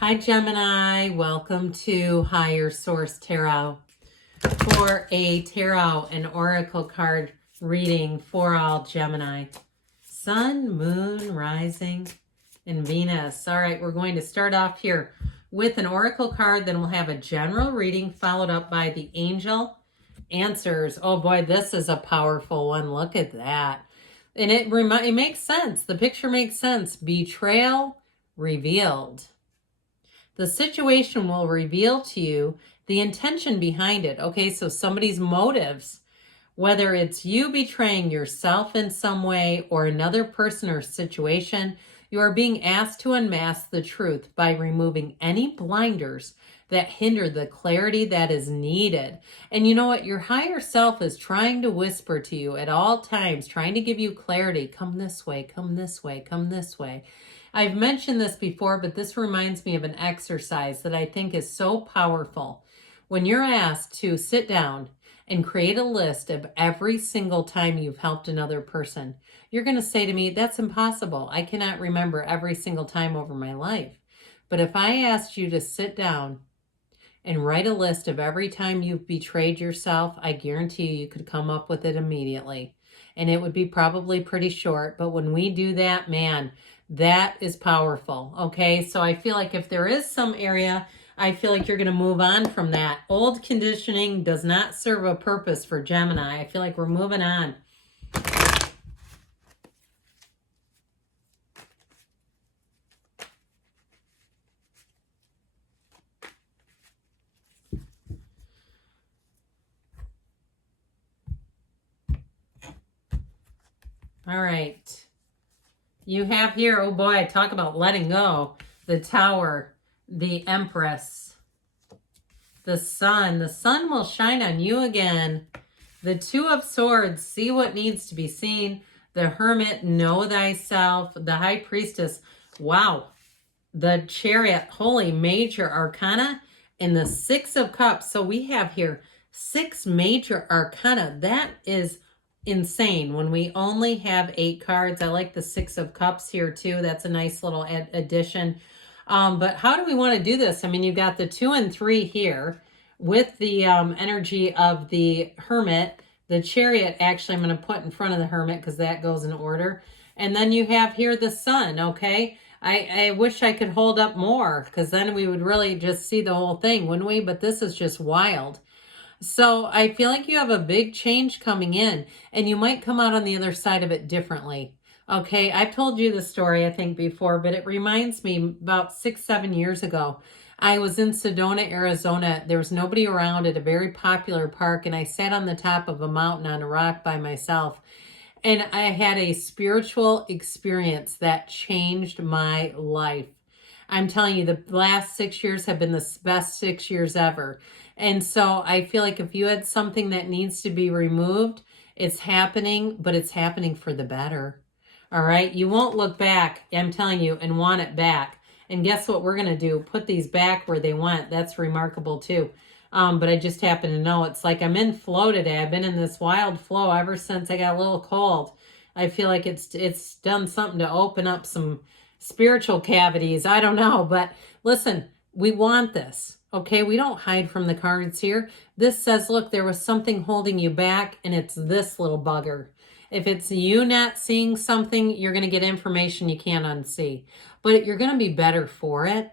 Hi Gemini, welcome to Higher Source Tarot for a tarot and oracle card reading for all Gemini. Sun, Moon, Rising, and Venus. All right, we're going to start off here with an oracle card, then we'll have a general reading followed up by the angel answers. Oh boy, this is a powerful one. Look at that. And it makes sense. The picture makes sense. Betrayal revealed. The situation will reveal to you the intention behind it. Okay, so somebody's motives, whether it's you betraying yourself in some way or another person or situation, you are being asked to unmask the truth by removing any blinders that hinder the clarity that is needed. And you know what? Your higher self is trying to whisper to you at all times, trying to give you clarity. Come this way, come this way, come this way. I've mentioned this before, but this reminds me of an exercise that I think is so powerful. When you're asked to sit down and create a list of every single time you've helped another person, you're going to say to me, that's impossible. I cannot remember every single time over my life. But if I asked you to sit down and write a list of every time you've betrayed yourself, I guarantee you could come up with it immediately. And it would be probably pretty short. But when we do that, man, that is powerful. Okay, so I feel like if there is some area, I feel like you're going to move on from that. Old conditioning does not serve a purpose for Gemini. I feel like we're moving on. All right. You have here, oh boy, talk about letting go. The Tower, the Empress, the Sun. The sun will shine on you again. The Two of Swords, see what needs to be seen. The Hermit, know thyself. The High Priestess, wow. The Chariot, holy Major Arcana. And the Six of Cups. So we have here 6 Major Arcana. That is insane when we only have 8 cards. I like the 6 of Cups here too. That's a nice little addition. But how do we want to do this? I mean, you've got the 2 and 3 here with the energy of the Hermit. The Chariot, actually, I'm going to put in front of the Hermit because that goes in order. And then you have here the Sun, okay? I wish I could hold up more because then we would really just see the whole thing, wouldn't we? But this is just wild. So I feel like you have a big change coming in and you might come out on the other side of it differently. Okay, I've told you the story, I think, before, but it reminds me about 6-7 years ago. I was in Sedona, Arizona. There was nobody around at a very popular park, and I sat on the top of a mountain on a rock by myself. And I had a spiritual experience that changed my life. I'm telling you, the last 6 years have been the best 6 years ever. And so I feel like if you had something that needs to be removed, it's happening, but it's happening for the better. All right. You won't look back, I'm telling you, and want it back. And guess what we're going to do? Put these back where they went. That's remarkable too. But I just happen to know it's like I'm in flow today. I've been in this wild flow ever since I got a little cold. I feel like it's done something to open up some spiritual cavities. I don't know. But listen, we want this. Okay, we don't hide from the cards here. This says, look, there was something holding you back, and it's this little bugger. If it's you not seeing something, you're going to get information you can't unsee. But you're going to be better for it.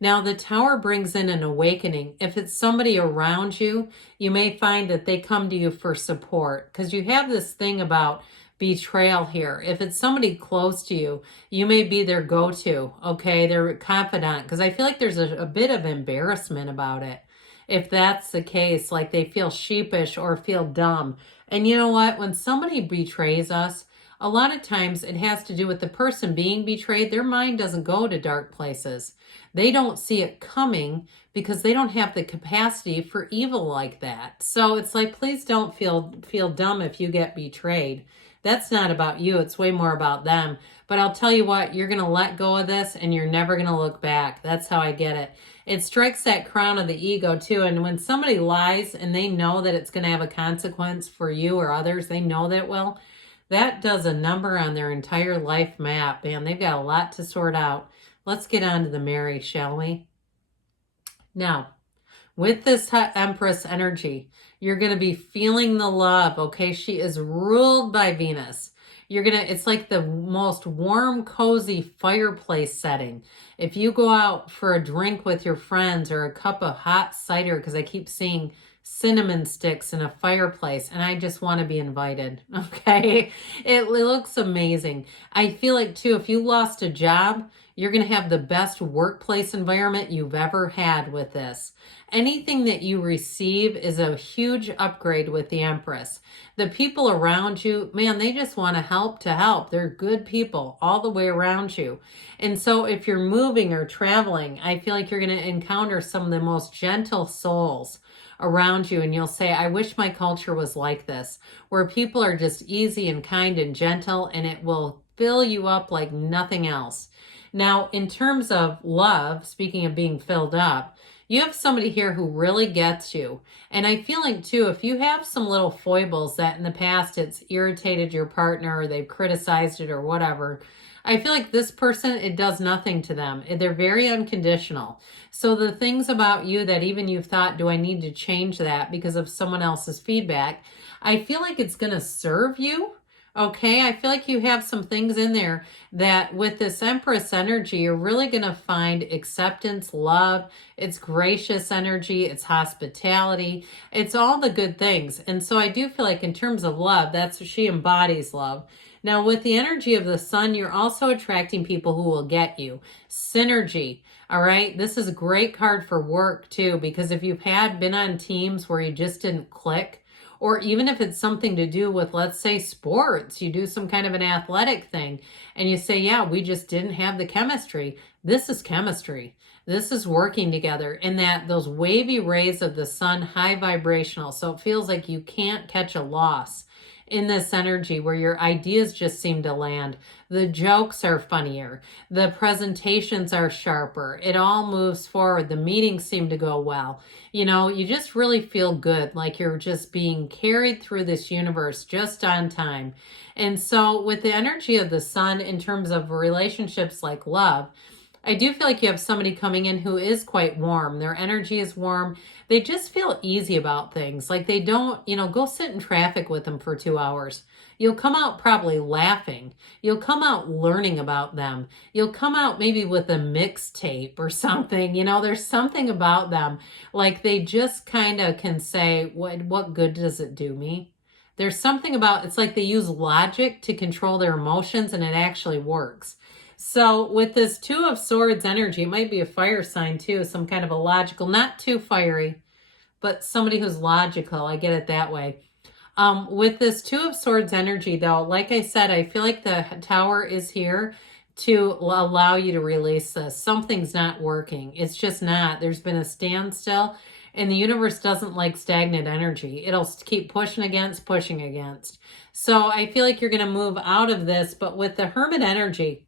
Now, the Tower brings in an awakening. If it's somebody around you, you may find that they come to you for support. Because you have this thing about betrayal here. If it's somebody close to you, you may be their go-to, okay? They're confidant, because I feel like there's a bit of embarrassment about it. If that's the case, like they feel sheepish or feel dumb. And you know what? When somebody betrays us, a lot of times it has to do with the person being betrayed. Their mind doesn't go to dark places. They don't see it coming because they don't have the capacity for evil like that. So it's like, please don't feel dumb if you get betrayed. That's not about you. It's way more about them. But I'll tell you what, you're going to let go of this and you're never going to look back. That's how I get it. It strikes that crown of the ego too. And when somebody lies and they know that it's going to have a consequence for you or others, they know that it will. that does a number on their entire life map. Man, they've got a lot to sort out. Let's get on to the Mary, shall we? Now, with this Empress energy, you're going to be feeling the love, okay? She is ruled by Venus. It's like the most warm, cozy fireplace setting. If you go out for a drink with your friends or a cup of hot cider, because I keep seeing cinnamon sticks in a fireplace, and I just want to be invited, okay? It looks amazing. I feel like, too, if you lost a job, you're going to have the best workplace environment you've ever had with this. Anything that you receive is a huge upgrade with the Empress. The people around you, man, they just want to help. They're good people all the way around you. And so if you're moving or traveling, I feel like you're going to encounter some of the most gentle souls around you, and you'll say, I wish my culture was like this, where people are just easy and kind and gentle, and it will fill you up like nothing else. Now, in terms of love, speaking of being filled up, you have somebody here who really gets you. And I feel like, too, if you have some little foibles that in the past it's irritated your partner or they've criticized it or whatever, I feel like this person, it does nothing to them. They're very unconditional. So the things about you that even you've thought, do I need to change that because of someone else's feedback? I feel like it's going to serve you. Okay, I feel like you have some things in there that with this Empress energy, you're really going to find acceptance, love, it's gracious energy, it's hospitality, it's all the good things. And so I do feel like in terms of love, she embodies love. Now with the energy of the Sun, you're also attracting people who will get you. Synergy, all right? This is a great card for work too, because if you've been on teams where you just didn't click, or even if it's something to do with, let's say, sports, you do some kind of an athletic thing and you say, yeah, we just didn't have the chemistry. This is chemistry. This is working together in that those wavy rays of the Sun, high vibrational. So it feels like you can't catch a loss in this energy where your ideas just seem to land. The jokes are funnier. The presentations are sharper. It all moves forward. The meetings seem to go well. You know, you just really feel good, like you're just being carried through this universe just on time. And so with the energy of the Sun in terms of relationships like love, I do feel like you have somebody coming in who is quite warm. Their energy is warm. They just feel easy about things. Like they don't, go sit in traffic with them for 2 hours. You'll come out probably laughing. You'll come out learning about them. You'll come out maybe with a mixtape or something. There's something about them. Like they just kind of can say, what good does it do me? There's something about, it's like they use logic to control their emotions, and it actually works. So with this Two of Swords energy, it might be a fire sign too, some kind of a logical, not too fiery, but somebody who's logical. I get it that way. With this Two of Swords energy though, like I said, I feel like the Tower is here to allow you to release this. Something's not working. It's just not. There's been a standstill, and the universe doesn't like stagnant energy. It'll keep pushing against. So I feel like you're going to move out of this, but with the Hermit energy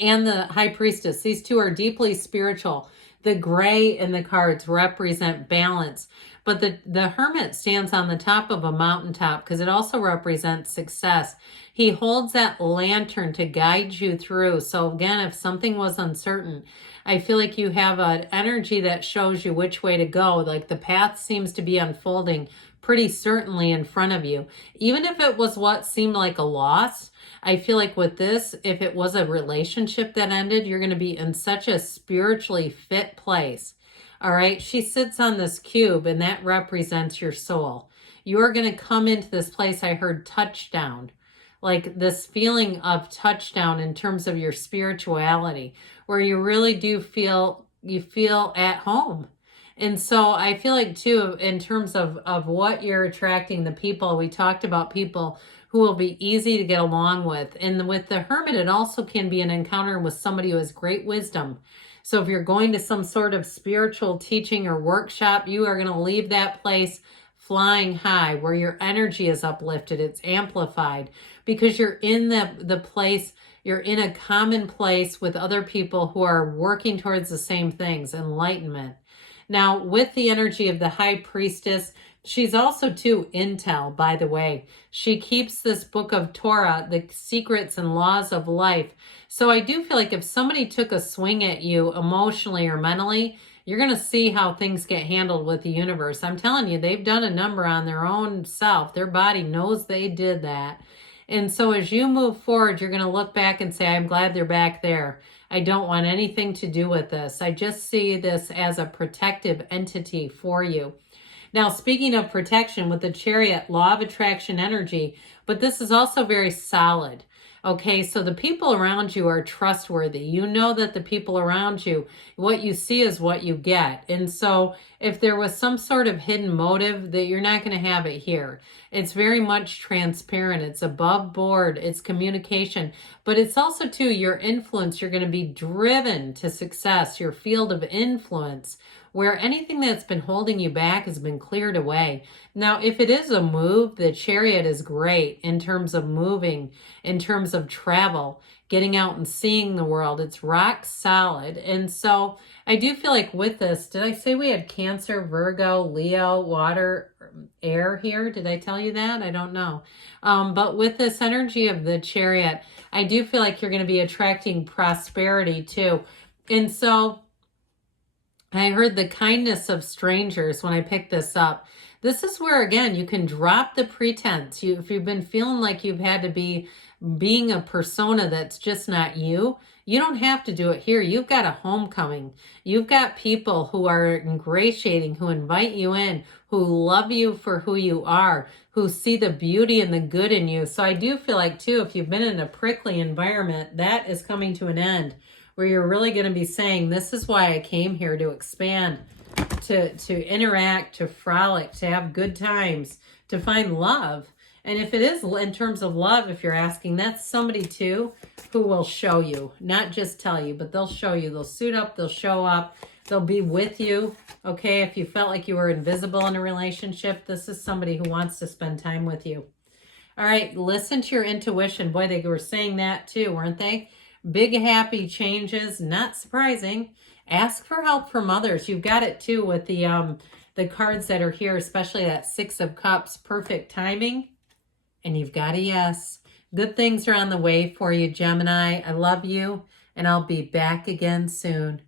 and the High Priestess, these two are deeply spiritual. The gray in the cards represent balance, but the Hermit stands on the top of a mountaintop because it also represents success. He holds that lantern to guide you through. So again, if something was uncertain, I feel like you have an energy that shows you which way to go. Like the path seems to be unfolding pretty certainly in front of you. Even if it was what seemed like a loss, I feel like with this, if it was a relationship that ended, you're going to be in such a spiritually fit place. All right. She sits on this cube, and that represents your soul. You're going to come into this place. I heard touchdown, like this feeling of touchdown in terms of your spirituality, where you really do feel at home. And so I feel like too, in terms of what you're attracting, the people, we talked about people who will be easy to get along with. And with the Hermit, it also can be an encounter with somebody who has great wisdom. So if you're going to some sort of spiritual teaching or workshop, you are going to leave that place flying high, where your energy is uplifted, it's amplified, because you're in the place, you're in a common place with other people who are working towards the same things, enlightenment. Now, with the energy of the High Priestess, She's also too intel, by the way. She keeps this book of Torah, the secrets and laws of life. So I do feel like if somebody took a swing at you emotionally or mentally, you're going to see how things get handled with the universe. I'm telling you, they've done a number on their own self. Their body knows they did that. And so as you move forward, you're going to look back and say, I'm glad they're back there. I don't want anything to do with this. I just see this as a protective entity for you. Now, speaking of protection with the Chariot, law of attraction energy, but this is also very solid. Okay, so the people around you are trustworthy. You know that the people around you, what you see is what you get. And so if there was some sort of hidden motive, that you're not going to have it here. It's very much transparent. It's above board. It's communication. But it's also, too, your influence. You're going to be driven to success, your field of influence, where anything that's been holding you back has been cleared away. Now, if it is a move, the Chariot is great in terms of moving, in terms of travel, getting out and seeing the world. It's rock solid. And so I do feel like with this, did I say we had Cancer, Virgo, Leo, water, air here? Did I tell you that? I don't know. But with this energy of the Chariot, I do feel like you're going to be attracting prosperity too. And so I heard the kindness of strangers when I picked this up. This is where, again, you can drop the pretense. If you've been feeling like you've had to be being a persona that's just not you, you don't have to do it here. You've got a homecoming. You've got people who are ingratiating, who invite you in, who love you for who you are, who see the beauty and the good in you. So I do feel like, too, if you've been in a prickly environment, that is coming to an end, where you're really going to be saying, this is why I came here, to expand, to interact, to frolic, to have good times, to find love. And if it is in terms of love, if you're asking, that's somebody too who will show you, not just tell you, but they'll show you. They'll suit up, they'll show up, they'll be with you. Okay, if you felt like you were invisible in a relationship, this is somebody who wants to spend time with you. All right, listen to your intuition. Boy, they were saying that too, weren't they? Big happy changes, not surprising. Ask for help from others. You've got it too with the cards that are here, especially that Six of Cups, perfect timing. And you've got a yes. Good things are on the way for you, Gemini. I love you, and I'll be back again soon.